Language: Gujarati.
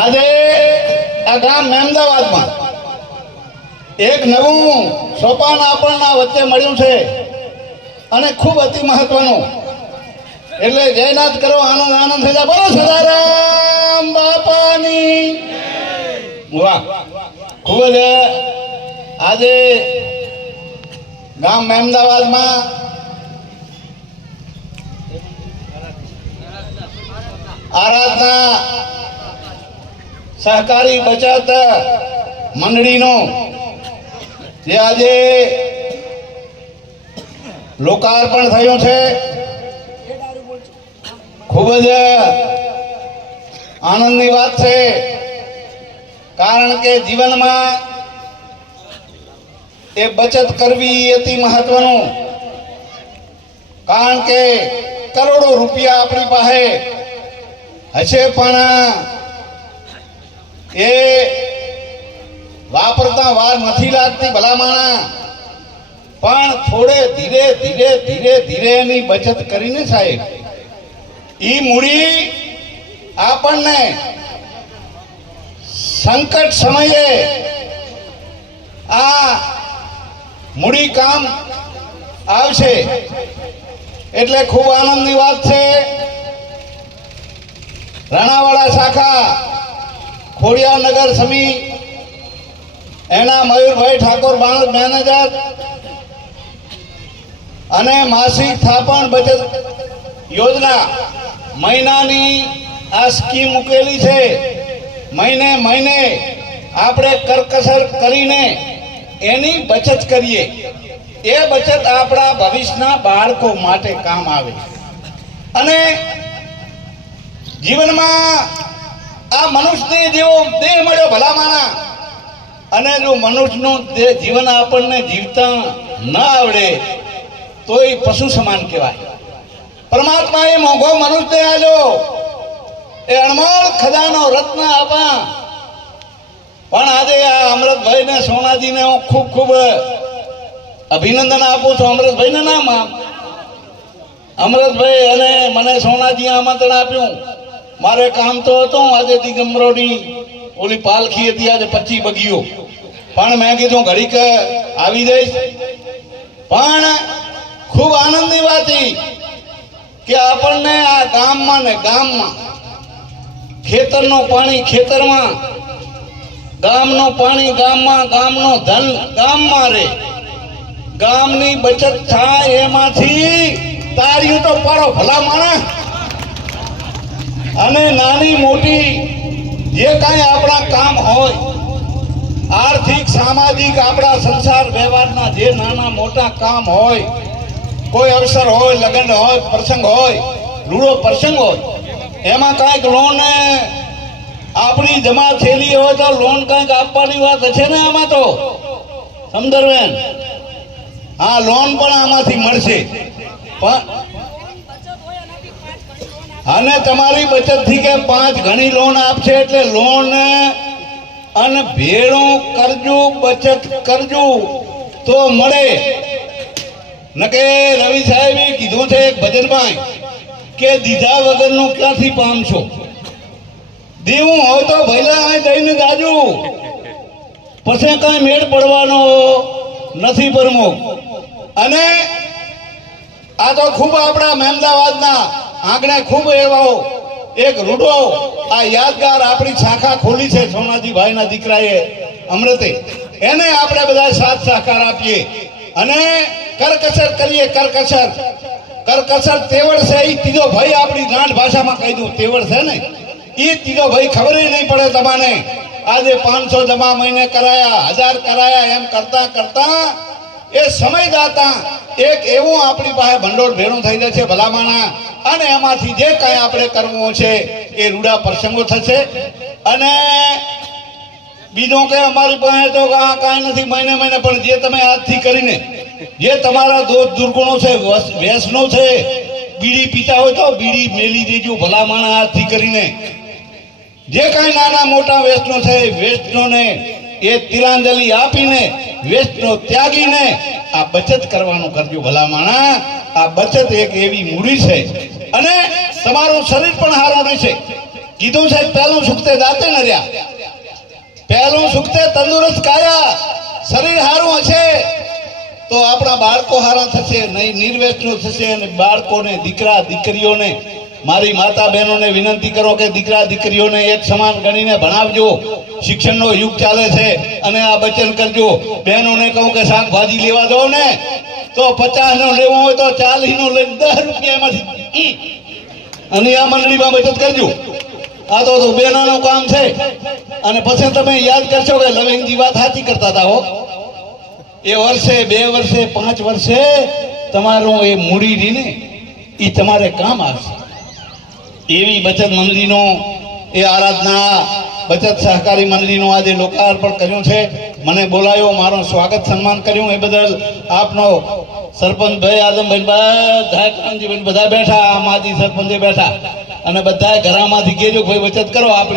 આજે આ ગામ અમદાવાદમાં એક નવું સોપાન આપણના વચ્ચે મળ્યું છે અને ખૂબ અતિ મહત્વનું. એટલે જયનાથ કરો, આનંદ આનંદ થઈ જાય બોલો, સદારામ બાપાની. વાહ, ખૂબ જ, આજે ગામ અમદાવાદમાં આરાધના સહકારી બચત મંડળીનો જે આજે લોકાર્પણ થયું છે, ખૂબ જ આનંદની વાત છે. કારણ કે જીવનમાં એ બચત કરવી અતિ મહત્વનું. કારણ કે કરોડો રૂપિયા આપણી પાસે હશે પણ એ વાપરતા વાર નથી લાગતી ભલામણા. પણ થોડે ધીરે ધીરે ધીરે ધીરે એની બચત કરીને સાહેબ, ઈ મૂડી આપણને સંકટ સમયે આ મૂડી કામ આવશે. એટલે ખૂબ આનંદની વાત છે. રાણાવાડા શાખા ખોડિયાનગર સમી એના મયુરભાઈ ઠાકોર મેનેજર અને માસિક થાપણ બચત યોજના મહિનાની આ સ્કીમ મૂકેલી છે. મહિને મહિને આપણે કરકસર કરીને એની બચત કરીએ. એ બચત આપણા ભવિષ્યના બાળકો માટે કામ આવે. અને જીવનમાં આ મનુષ્યને જેવો દેહ મળ્યો ભલામાના. અને જો મનુષ્યનું જીવન આપણને જીવતા ન આવડે તો એ પશુ સમાન કહેવાય. પરમાત્મા એ મોંઘો મનુષ્ય આલ્યો. એ અણમોલ ખજાનો રત્ન આપા. પણ આજે આ અમૃતભાઈ ને સોનાજીને હું ખૂબ ખૂબ અભિનંદન આપું છું. અમૃતભાઈ ને નામ અમૃતભાઈ અને મને સોનાજી આમંત્રણ આપ્યું. મારે કામ તો હતું, આજે દિગંબરોની ઓલી પાલખી હતી, આજે પચી બગીઓ પણ મેં કીધું, ઘડીક આવી જઈશ. પણ ખૂબ આનંદની વાત કે આપણને આ ગામમાં ને ગામમાં, ખેતરનું પાણી ખેતરમાં, ગામનું પાણી ગામમાં, ગામનો ધન ગામમાં રે. ગામની બચત થાય એમાંથી તાર્યું તો પાડો, ભલા માણસ. અને નાની મોટી જે કાંઈ આપણા કામ હોય, આર્થિક, સામાજિક, આપણા સંસાર વ્યવહારના જે નાના મોટા કામ હોય, કોઈ અવસર હોય, લગ્ન હોય, પ્રસંગ હોય, રૂડો પ્રસંગ હોય, એમાં કાંઈક લોન આપણી જમા થયેલી હોય તો લોન કાંઈક આપવાની વાત છે ને આમાં તો? સમદરબેન હા લોન પણ આમાંથી મળશે. પણ અને તમારી બચતથી કે પાંચ ઘણી લોન આપશે એટલે લોન અને ભેળું કરજો, બચત કરજો. તો મળે. નકે રવિ સાહેબે કીધું છે એક ભજનમાં કે દીધા વગરનું ક્યાંથી પામશો દેવું હોય તો ભૈલા અહીં દઈને જાજુ પછી કાંઈ મેળ પડવાનો નથી પ્રમુખ અને આ તો ખૂબ આપણા મહેમદાવાદના આંગણે ખૂબ એવાઓ, એક રૂડો, આ યાદગાર આપણી શાખા ખોલી છે સોનાજીભાઈના દીકરાએ અમૃતે. એને આપણે બધા સાથ સહકાર આપીએ. અને કરકસર કરીએ, કરકસર. કરકસર તેવડ છે એ ત્રીજો ભાઈ આપણી ગાંઠ ભાષામાં કહી દઉં, તેવડ છે ને? એ ત્રીજો ભાઈ ખબર નહીં પડે તમાને. આજે પાંચસો જમા મહિને કરાયા, હજાર કરાયા, એમ કરતા કરતા એ સમયદાતા એક એવું આપણી પાસે ભંડોળ ભેળું થઈ જશે ભલામાણા. અને એમાંથી જે કાંઈ આપણે કરવું છે એ રૂડા પ્રસંગો થશે. અને બીજું કે અમારી પાસે તો કાંઈ નથી, મહિને મહિને, પણ જે તમે આજથી કરીને, જે તમારા દોષ દુર્ગુણો છે વ્યસનો છે, બીડી પીતા હોય તો બીડી મેલી દેજો ભલામાણા આજથી કરીને. જે કાંઈ નાના મોટા વ્યસનો છે વ્યસનોને એ તિલાંજલિ આપીને વ્યસનો ત્યાગીને આ બચત કરવાનું કરજો ભલામાણા. આ બચત એક એવી મૂડી છે. અને તમારું શરીર પણ સારું રહેશે. કીધું છે પહેલું સુખતે દાતે ન રહ્યા પહેલું સુખતે તંદુરસ્ત કાયા. શરીર સારું હશે તો આપણા બાળકો સારા થશે, નહીં નિર્વેશનું થશે અને બાળકોને, દીકરા, દીકરીઓને મારી માતા બહેનોને વિનંતી કરો કે દીકરા દીકરીઓને એક સમાન ગણીને ભણાવજો. શિક્ષણનો યુગ ચાલે છે અને આ બચન કરજો. બહેનોને કહું કે શાકભાજી લેવા દો ને, તો પચાસ નો લેવો હોય તો ચાલીસ નો લઈને દસ રૂપિયામાંથી અને આ મંડળીમાં બચત કરજો. આ તો બેનાનું કામ છે. અને પછી તમે યાદ કરશો કે લવિંગજી વાત સાચી કરતા હતા હો. એ વર્ષે, બે વર્ષે, પાંચ વર્ષે તમારું એ મૂડી રીને એ તમારે કામ આવશે. એવી બચત મંડળીનો, એ આરાધના, બચત સહકારી મંડળીનું આજે લોકાર્પણ કર્યું છે. મને બોલાયો, મારું સ્વાગત સન્માન કર્યું. એ બદલ આપનો સરપંચ ભાઈ આદમભાઈ, બધા કાનજીભાઈ બધા બેઠા માજી સરપંચે બેઠા. અને બધા ઘરામાંથી કહેજો ભાઈ બચત કરો, આપણી